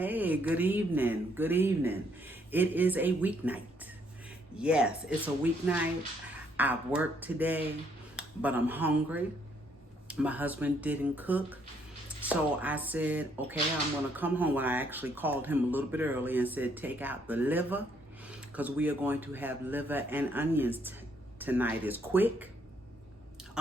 Hey, good evening. Good evening. It is a weeknight. Yes, it's a weeknight. I've worked today, but I'm hungry. My husband didn't cook. So I said, okay, I'm going to come home. Well, I actually called him a little bit early and said, take out the liver because we are going to have liver and onions tonight. It's quick.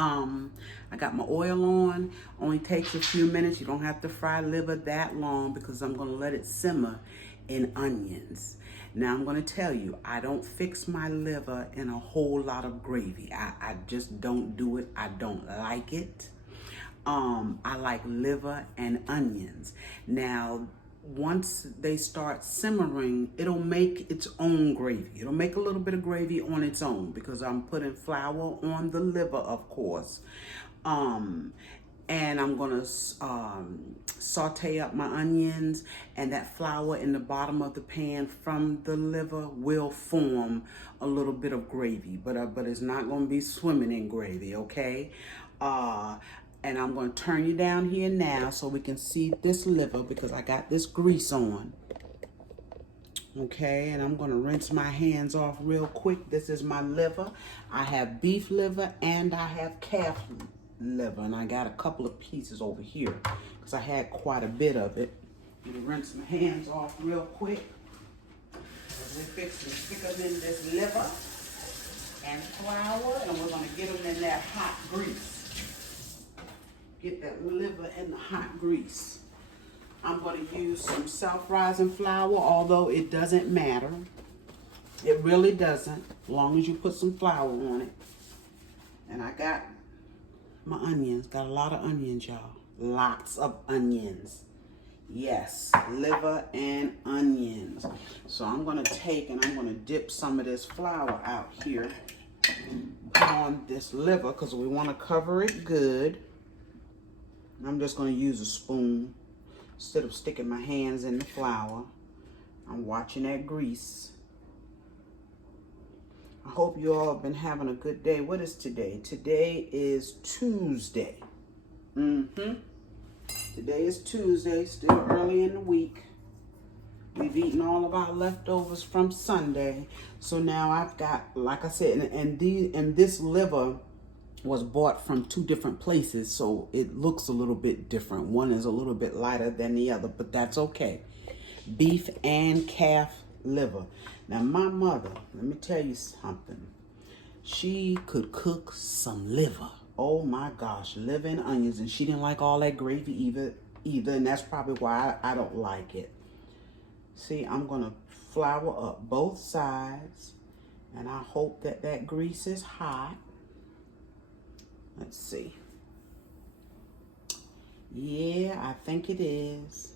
I got my oil on. Only takes a few minutes. You don't have to fry liver that long because I'm going to let it simmer in onions. Now I'm going to tell you, I don't fix my liver in a whole lot of gravy. I just don't do it. I don't like it. I like liver and onions. Now, once they start simmering, it'll make its own gravy. It'll make a little bit of gravy on its own because I'm putting flour on the liver, of course. And I'm gonna saute up my onions, and that flour in the bottom of the pan from the liver will form a little bit of gravy, but it's not gonna be swimming in gravy, okay? And I'm gonna turn you down here now so we can see this liver because I got this grease on. Okay, and I'm gonna rinse my hands off real quick. This is my liver. I have beef liver and I have calf liver, and I got a couple of pieces over here because I had quite a bit of it. I'm gonna rinse my hands off real quick. We're fixing to stick them in this liver and flour, and we're gonna get them in that hot grease. Get that liver in the hot grease. I'm going to use some self-rising flour, although it doesn't matter. It really doesn't, as long as you put some flour on it. And I got my onions. Got a lot of onions, y'all. Lots of onions. Yes, liver and onions. So I'm going to take and I'm going to dip some of this flour out here on this liver because we want to cover it good. I'm just going to use a spoon instead of sticking my hands in the flour. I'm watching that grease. I hope you all have been having a good day. What is today? Today is Tuesday. Today is Tuesday, still early in the week. We've eaten all of our leftovers from Sunday. So now I've got, like I said, and this liver was bought from two different places, so it looks a little bit different. One is a little bit lighter than the other, but that's okay. Beef and calf liver. Now my mother, let me tell you something. She could cook some liver. Oh my gosh, liver and onions, and she didn't like all that gravy either, and that's probably why I don't like it. See, I'm gonna flour up both sides, and I hope that that grease is hot. Let's see. Yeah, I think it is.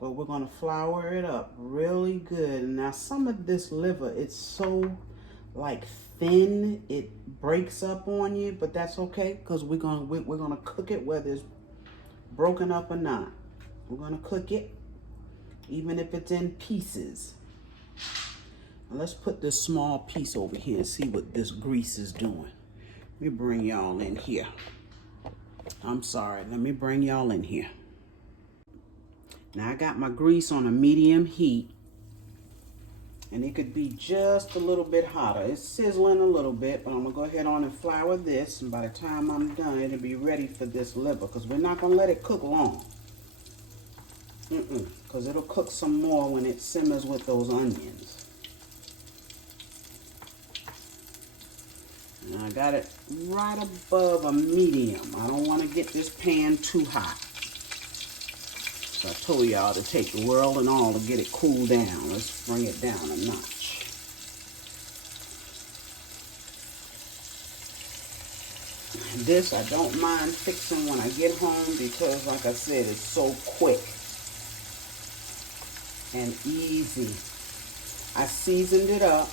But we're going to flour it up really good. Now, some of this liver, it's so like thin, it breaks up on you, but that's okay because we're going to cook it whether it's broken up or not. We're going to cook it even if it's in pieces. Now, let's put this small piece over here and see what this grease is doing. Let me bring y'all in here. I'm sorry. Let me bring y'all in here. Now I got my grease on a medium heat. And it could be just a little bit hotter. It's sizzling a little bit, but I'm going to go ahead on and flour this. And by the time I'm done, it'll be ready for this liver. Because we're not going to let it cook long. Because it'll cook some more when it simmers with those onions. And I got it right above a medium. I don't want to get this pan too hot. So I told y'all to take the whirl and all to get it cooled down. Let's bring it down a notch. And this I don't mind fixing when I get home because, like I said, it's so quick and easy. I seasoned it up.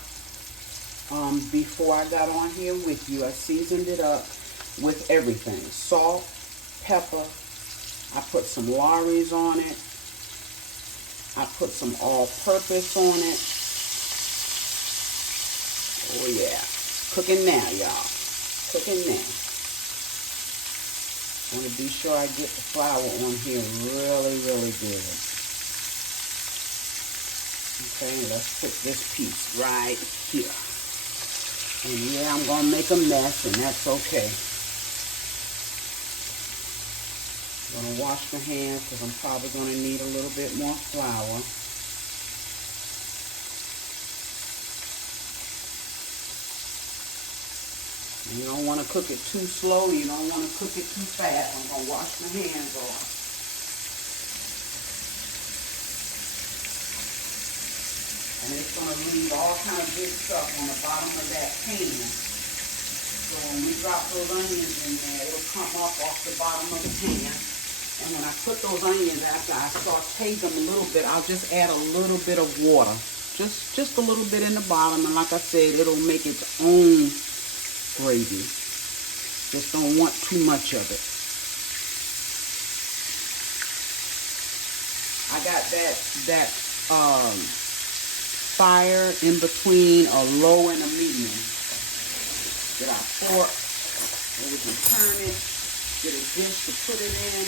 Before I got on here with you, I seasoned it up with everything. Salt, pepper. I put some Lawry's on it. I put some all-purpose on it. Oh yeah. Cooking now, y'all. Cooking now. I want to be sure I get the flour on here really, really good. Okay, let's put this piece right here. And yeah, I'm going to make a mess, and that's okay. I'm going to wash my hands because I'm probably going to need a little bit more flour. You don't want to cook it too slow. You don't want to cook it too fast. I'm going to wash my hands off. And it's going to leave all kind of good stuff on the bottom of that pan. So when we drop those onions in there, it'll come up off the bottom of the pan. And when I put those onions, after I saute them a little bit, I'll just add a little bit of water. Just a little bit in the bottom. And like I said, it'll make its own gravy. Just don't want too much of it. I got that fire in between a low and a medium. Get our fork, and we can turn it. Get a dish to put it in,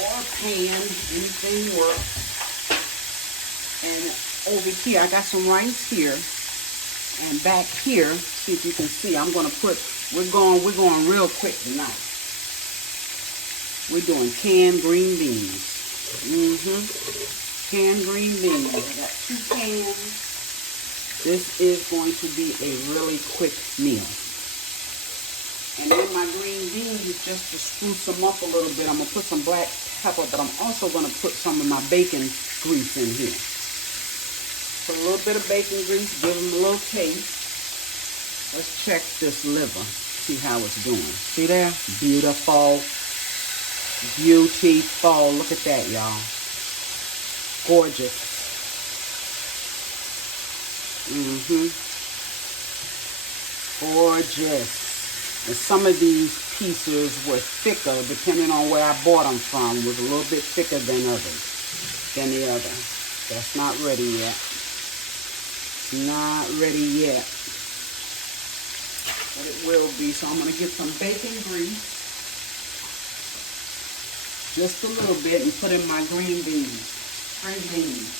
or a pan, anything works. And over here, I got some rice here. And back here, see if you can see, I'm going to put, we're going real quick tonight. We're doing canned green beans. Canned green beans. I got 2 cans. This is going to be a really quick meal. And then my green beans, just to spruce them up a little bit, I'm going to put some black pepper, but I'm also going to put some of my bacon grease in here. Put a little bit of bacon grease, give them a little taste. Let's check this liver, see how it's doing. See there? Beautiful. Beautiful. Look at that, y'all. Gorgeous. Gorgeous. And some of these pieces were thicker, depending on where I bought them from. Was a little bit thicker than the other. That's not ready yet. Not ready yet, but it will be. So I'm going to get some bacon grease, just a little bit, and put in my green beans, string beans.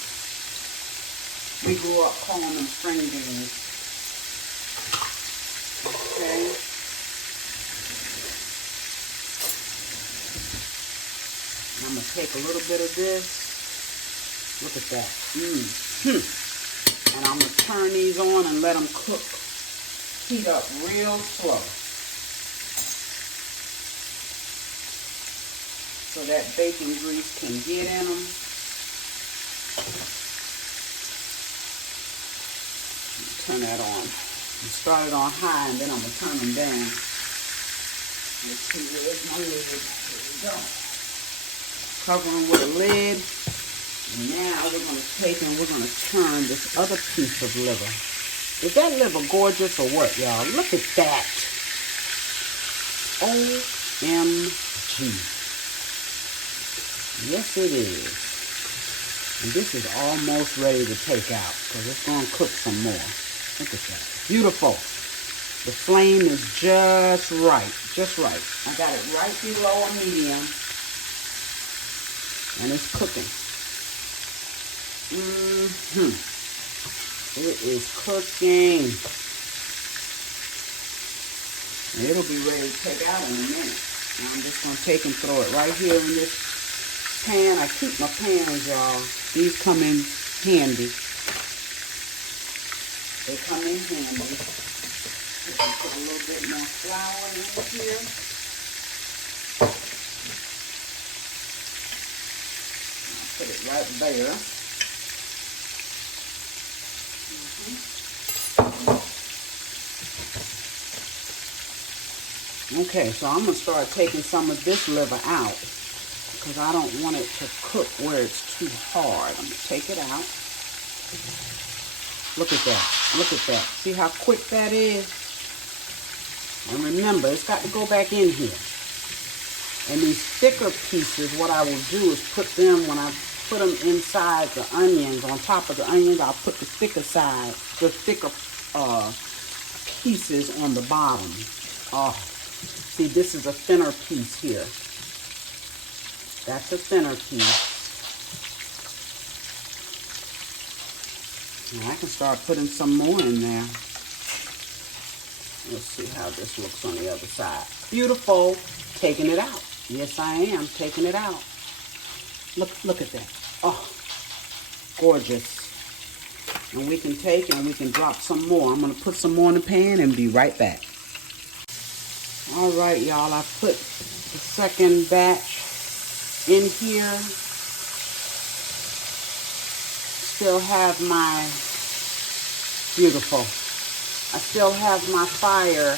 We grew up calling them string beans. Okay. I'm going to take a little bit of this. Look at that. And I'm going to turn these on and let them cook, heat up real slow. So that bacon grease can get in them. Turn that on. And start it on high, and then I'm going to turn them down. Let's see, where's my lid? Here we go. Cover them with a lid. Now we're going to take and we're going to turn this other piece of liver. Is that liver gorgeous or what, y'all? Look at that. OMG. Yes, it is. And this is almost ready to take out because it's going to cook some more. Look at that. Beautiful. The flame is just right. Just right. I got it right below a medium. And it's cooking. It is cooking. It'll be ready to take out in a minute. Now I'm just going to take and throw it right here in this pan. I keep my pans, y'all. These come in handy. They come in handy. Put a little bit more flour in here. I'll put it right there. Okay, so I'm going to start taking some of this liver out because I don't want it to cook where it's too hard. I'm going to take it out. Look at that. Look at that. See how quick that is? And remember, it's got to go back in here. And these thicker pieces, what I will do is put them, when I put them inside the onions, on top of the onions, I'll put the thicker side, the thicker pieces on the bottom. Oh, see, this is a thinner piece here. That's a thinner piece. And I can start putting some more in there. Let's see how this looks on the other side. Beautiful. Taking it out. Yes, I am taking it out. Look at that. Oh, gorgeous. And we can take and we can drop some more. I'm going to put some more in the pan and be right back. All right, y'all. I put the second batch in here. Still have my, beautiful. I still have my fire,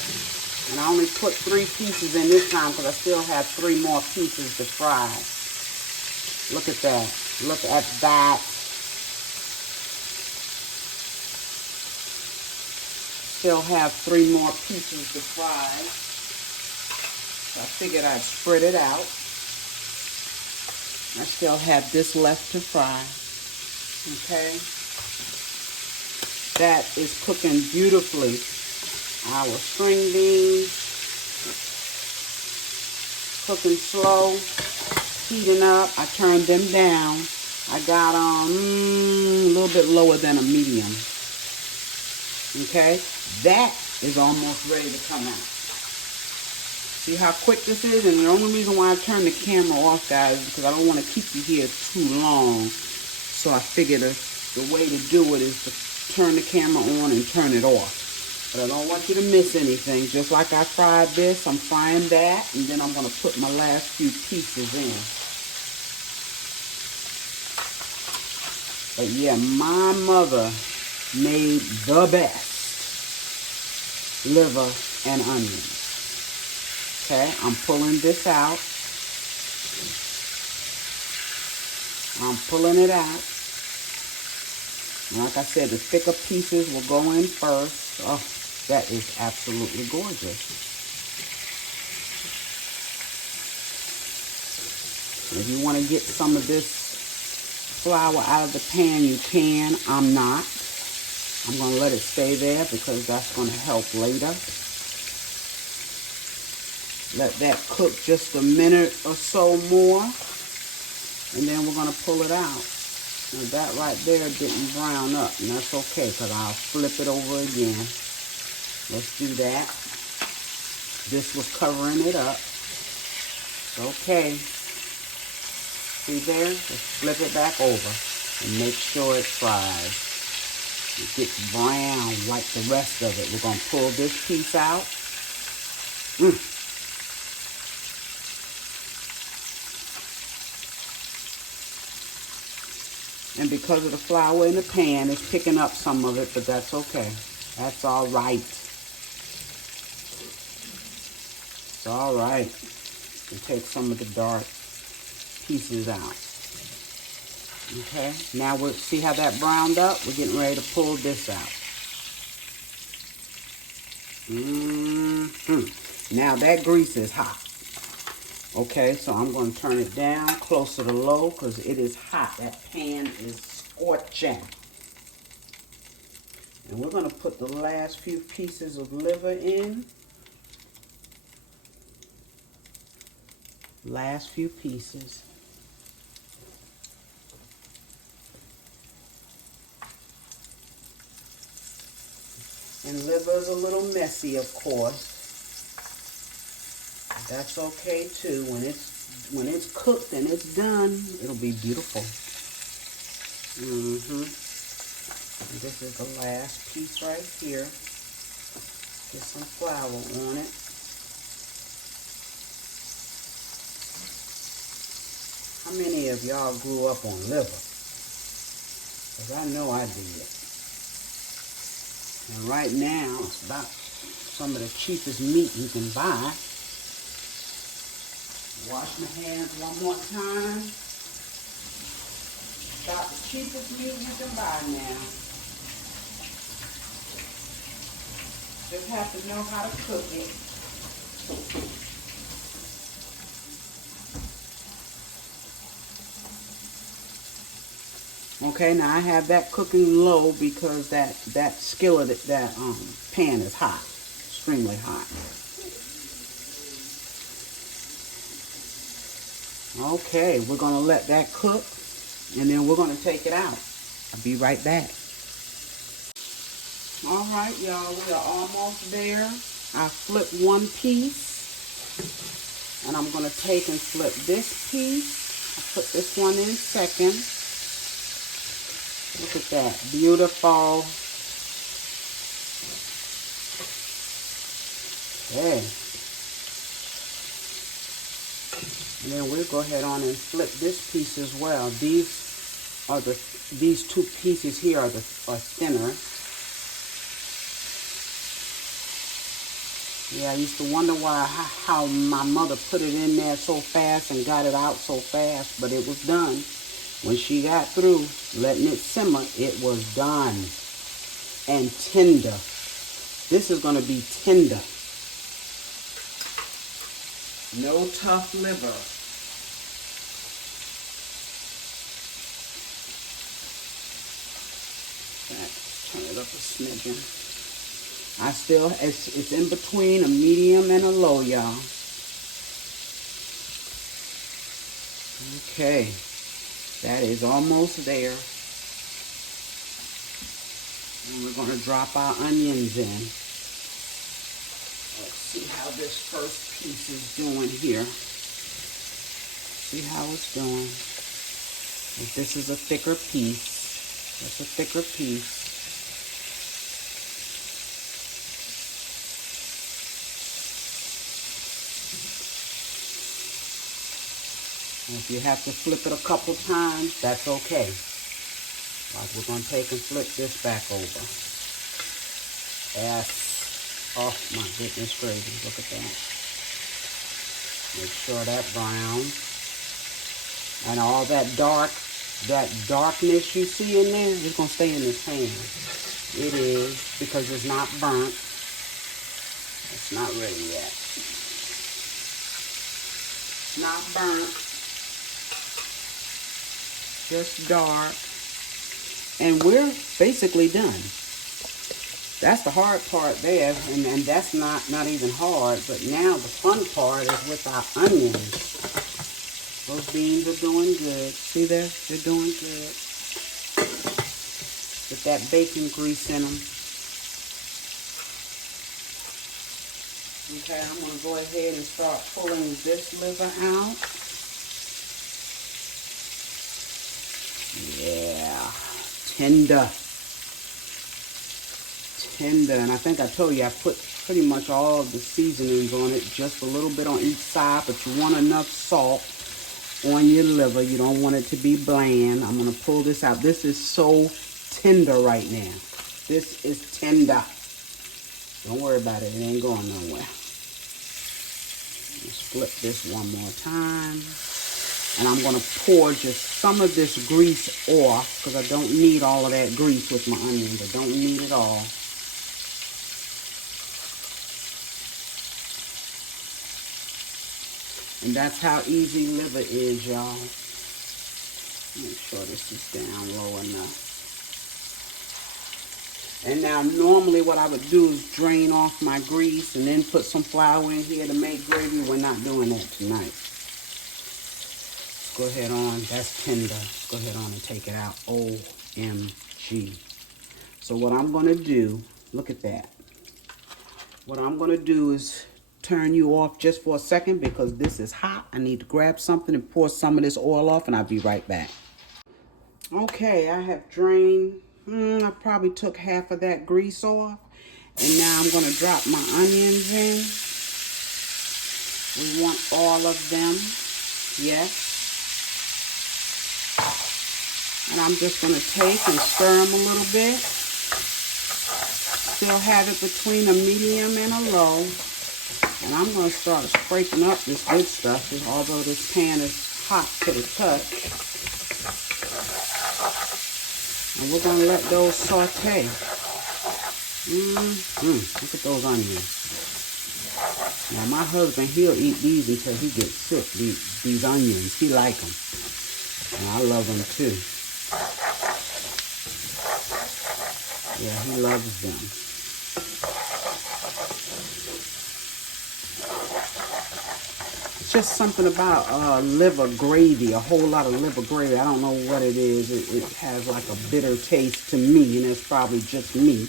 and I only put 3 pieces in this time because I still have 3 more pieces to fry. Look at that. Look at that. Still have 3 more pieces to fry. So I figured I'd spread it out. I still have this left to fry. Okay. That is cooking beautifully. Our string beans, cooking slow, heating up. I turned them down. I got a little bit lower than a medium. Okay, that is almost ready to come out. See how quick this is? And the only reason why I turned the camera off, guys, is because I don't want to keep you here too long. So I figured the way to do it is to turn the camera on and turn it off. But I don't want you to miss anything. Just like I fried this, I'm frying that, and then I'm going to put my last few pieces in. But yeah, my mother made the best liver and onions. Okay, I'm pulling this out. I'm pulling it out. Like I said, the thicker pieces will go in first. Oh, that is absolutely gorgeous. If you want to get some of this flour out of the pan, you can. I'm not. I'm going to let it stay there because that's going to help later. Let that cook just a minute or so more. And then we're going to pull it out. Now that right there didn't brown up, and that's okay because I'll flip it over again. Let's do that. This was covering it up. Okay. See there? Just flip it back over and make sure it fries. It gets brown like the rest of it. We're going to pull this piece out. And because of the flour in the pan, it's picking up some of it, but that's okay. That's all right. It's all right. And take some of the dark pieces out. Okay, now we'll see how that browned up. We're getting ready to pull this out. Now that grease is hot. Okay, so I'm going to turn it down closer to low because it is hot. That pan is scorching. And we're going to put the last few pieces of liver in. Last few pieces. And liver is a little messy, of course. That's okay too. When it's cooked and it's done, it'll be beautiful. And this is the last piece right here. Get some flour on it. How many of y'all grew up on liver? Because I know I did. And right now, it's about some of the cheapest meat you can buy. Wash my hands one more time. About the cheapest meat you can buy now. Just have to know how to cook it. Okay, now I have that cooking low because that skillet, that pan is hot, extremely hot. Okay, we're going to let that cook, and then we're going to take it out. I'll be right back. All right, y'all, we are almost there. I flipped one piece, and I'm going to take and flip this piece. I put this one in second. Look at that, beautiful. Okay. And then we'll go ahead on and flip this piece as well. These two pieces here are thinner. Yeah, I used to wonder how my mother put it in there so fast and got it out so fast, but it was done. When she got through letting it simmer, it was done. And tender. This is going to be tender. No tough liver. Turn it up a smidgen. It's in between a medium and a low, y'all. Okay, that is almost there. And we're going to drop our onions in. Let's see how this first piece is doing here. See how it's doing. If this is a thicker piece, that's a thicker piece. If you have to flip it a couple times, that's okay. Like we're going to take and flip this back over. Yes. Oh my goodness gracious, look at that. Make sure that brown. And all that darkness you see in there, it's going to stay in this pan. It is, because it's not burnt. It's not ready yet. It's not burnt. Just dark. And we're basically done. That's the hard part there, and that's not even hard, but now the fun part is with our onions. Those beans are doing good. See there? They're doing good. With that bacon grease in them. Okay, I'm going to go ahead and start pulling this liver out. Yeah, tender. And I think I told you I put pretty much all of the seasonings on it, just a little bit on each side, but you want enough salt on your liver. You don't want it to be bland. I'm going to pull this out. This is so tender right now. This is tender. Don't worry about it. It ain't going nowhere. Let's flip this one more time. And I'm going to pour just some of this grease off, because I don't need all of that grease with my onions. I don't need it all. And that's how easy liver is, y'all. Make sure this is down low enough. And now normally what I would do is drain off my grease and then put some flour in here to make gravy. We're not doing that tonight. Let's go ahead on. That's tender. Let's go ahead on and take it out. OMG. So what I'm going to do, look at that. What I'm going to do is turn you off just for a second because this is hot. I need to grab something and pour some of this oil off, and I'll be right back. Okay, I have drained. I probably took half of that grease off. And now I'm going to drop my onions in. We want all of them. Yes. And I'm just going to take and stir them a little bit. Still have it between a medium and a low. And I'm going to start scraping up this good stuff, although this pan is hot to the touch. And we're going to let those saute. Look at those onions. Now, my husband, he'll eat these until he gets sick, these onions. He likes them. And I love them, too. Yeah, he loves them. It's just something about liver gravy, a whole lot of liver gravy. I don't know what it is. It has like a bitter taste to me, and it's probably just me.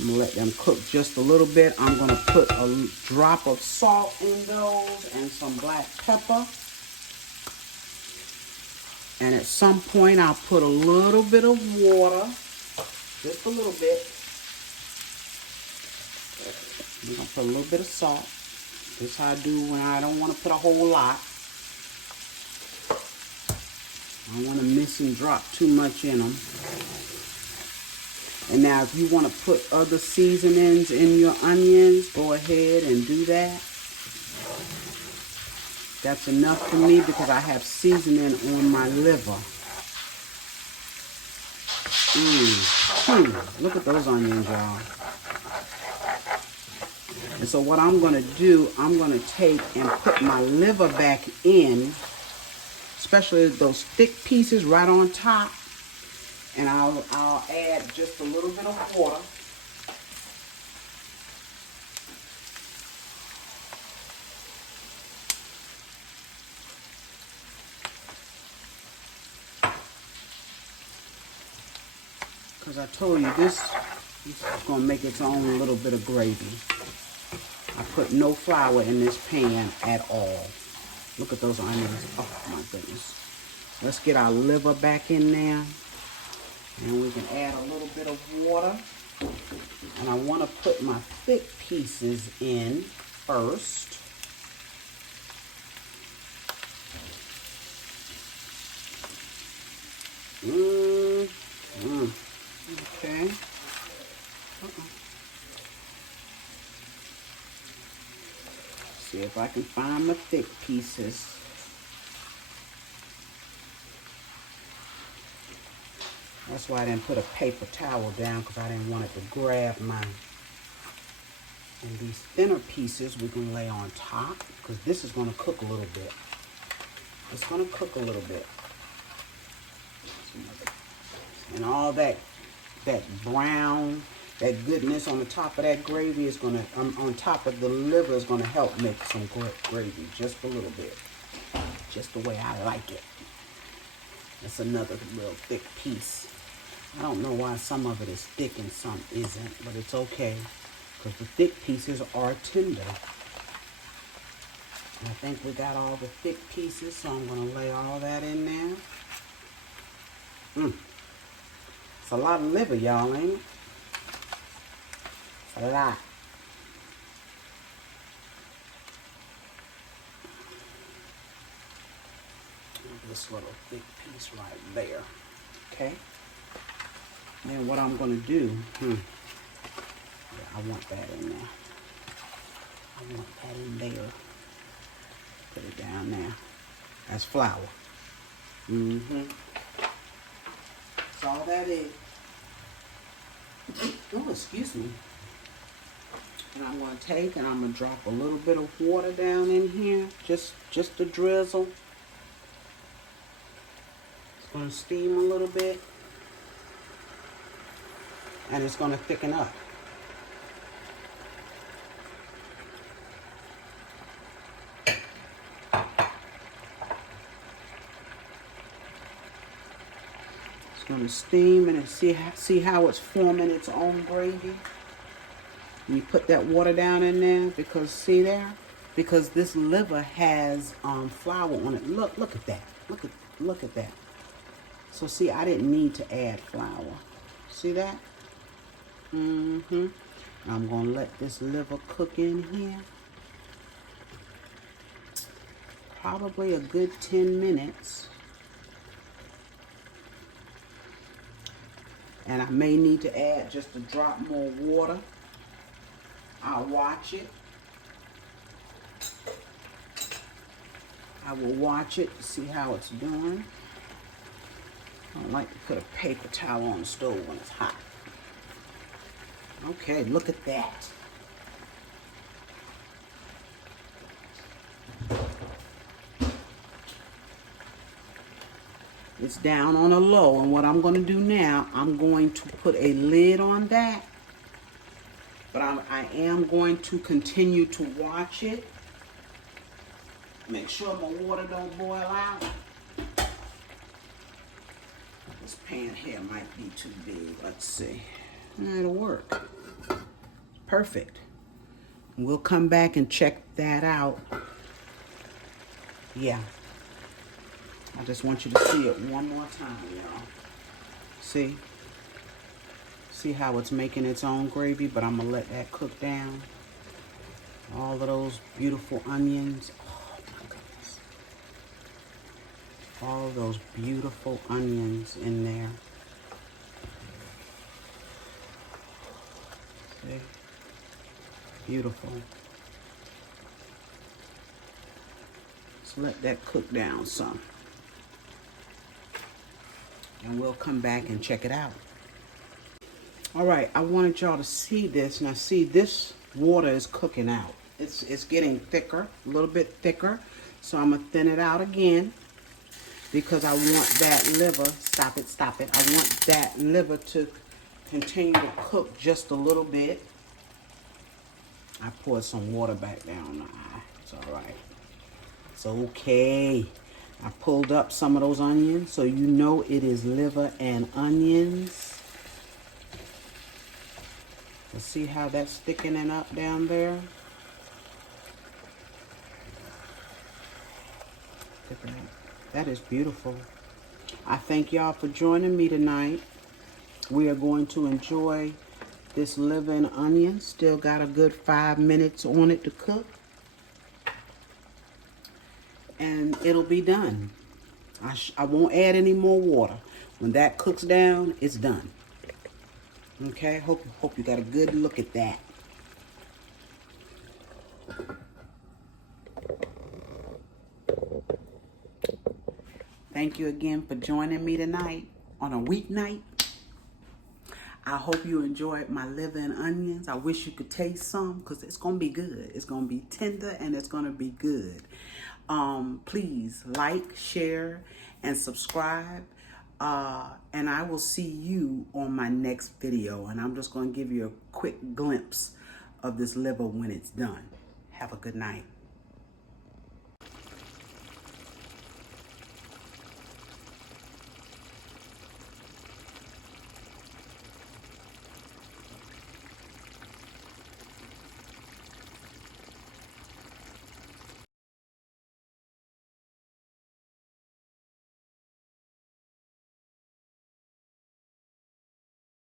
I'm gonna let them cook just a little bit. I'm gonna put a drop of salt in those and some black pepper. And at some point, I'll put a little bit of water, just a little bit. I'm gonna put a little bit of salt. This is how I do when I don't want to put a whole lot. I don't want to mix and drop too much in them. And now if you want to put other seasonings in your onions, go ahead and do that. That's enough for me because I have seasoning on my liver. Look at those onions, y'all. And so what I'm going to do, I'm going to take and put my liver back in, especially those thick pieces right on top. And I'll add just a little bit of water. Because I told you this is going to make its own little bit of gravy. I put no flour in this pan at all. Look at those onions. Oh my goodness. Let's get our liver back in there. And we can add a little bit of water. And I want to put my thick pieces in first. Okay. See if I can find my thick pieces. That's why I didn't put a paper towel down, because I didn't want it to grab mine. And these thinner pieces we're going to lay on top, because this is going to cook a little bit. It's going to cook a little bit. And all that brown, that goodness on the top of that gravy is going to, on top of the liver, is going to help make some gravy just a little bit. Just the way I like it. That's another real thick piece. I don't know why some of it is thick and some isn't, but it's okay, because the thick pieces are tender. And I think we got all the thick pieces, so I'm going to lay all that in there. It's a lot of liver, y'all, ain't it? It's a lot. This little thick piece right there. Okay. Then what I'm going to do, yeah, I want that in there. I want that in there. Put it down there. That's flour. That's all that is. Oh, excuse me. And I'm going to take and I'm going to drop a little bit of water down in here. Just a drizzle. It's going to steam a little bit. And it's going to thicken up. It's going to steam and see how it's forming its own gravy. And you put that water down in there because see there? Because this liver has flour on it. Look at that. Look at that. So see, I didn't need to add flour. See that? I'm going to let this liver cook in here. Probably a good 10 minutes. And I may need to add just a drop more water. I'll watch it. I will watch it to see how it's doing. I don't like to put a paper towel on the stove when it's hot. Okay, look at that. It's down on a low, and what I'm going to do now, I'm going to put a lid on that. But I am going to continue to watch it. Make sure my water don't boil out. This pan here might be too big. Let's see. It'll work. Perfect. We'll come back and check that out. Yeah. I just want you to see it one more time, y'all. See? See how it's making its own gravy, but I'm gonna let that cook down. All of those beautiful onions. Oh my goodness. All of those beautiful onions in there. See? Beautiful. So let that cook down some. And we'll come back and check it out. All right, I wanted y'all to see this. Now see, this water is cooking out. It's getting thicker, a little bit thicker. So I'm gonna thin it out again because I want that liver, stop it. I want that liver to continue to cook just a little bit. I poured some water back down the eye. It's all right. It's okay. I pulled up some of those onions, so you know it is liver and onions. Let's see how that's thickening up down there. That is beautiful. I thank y'all for joining me tonight. We are going to enjoy this liver and onion. Still got a good 5 minutes on it to cook. And it'll be done. I won't add any more water. When that cooks down, it's done. Okay, hope you got a good look at that. Thank you again for joining me tonight on a weeknight. I hope you enjoyed my liver and onions. I wish you could taste some because it's going to be good. It's going to be tender and it's going to be good. Please like, share, and subscribe. And I will see you on my next video. And I'm just going to give you a quick glimpse of this liver when it's done. Have a good night.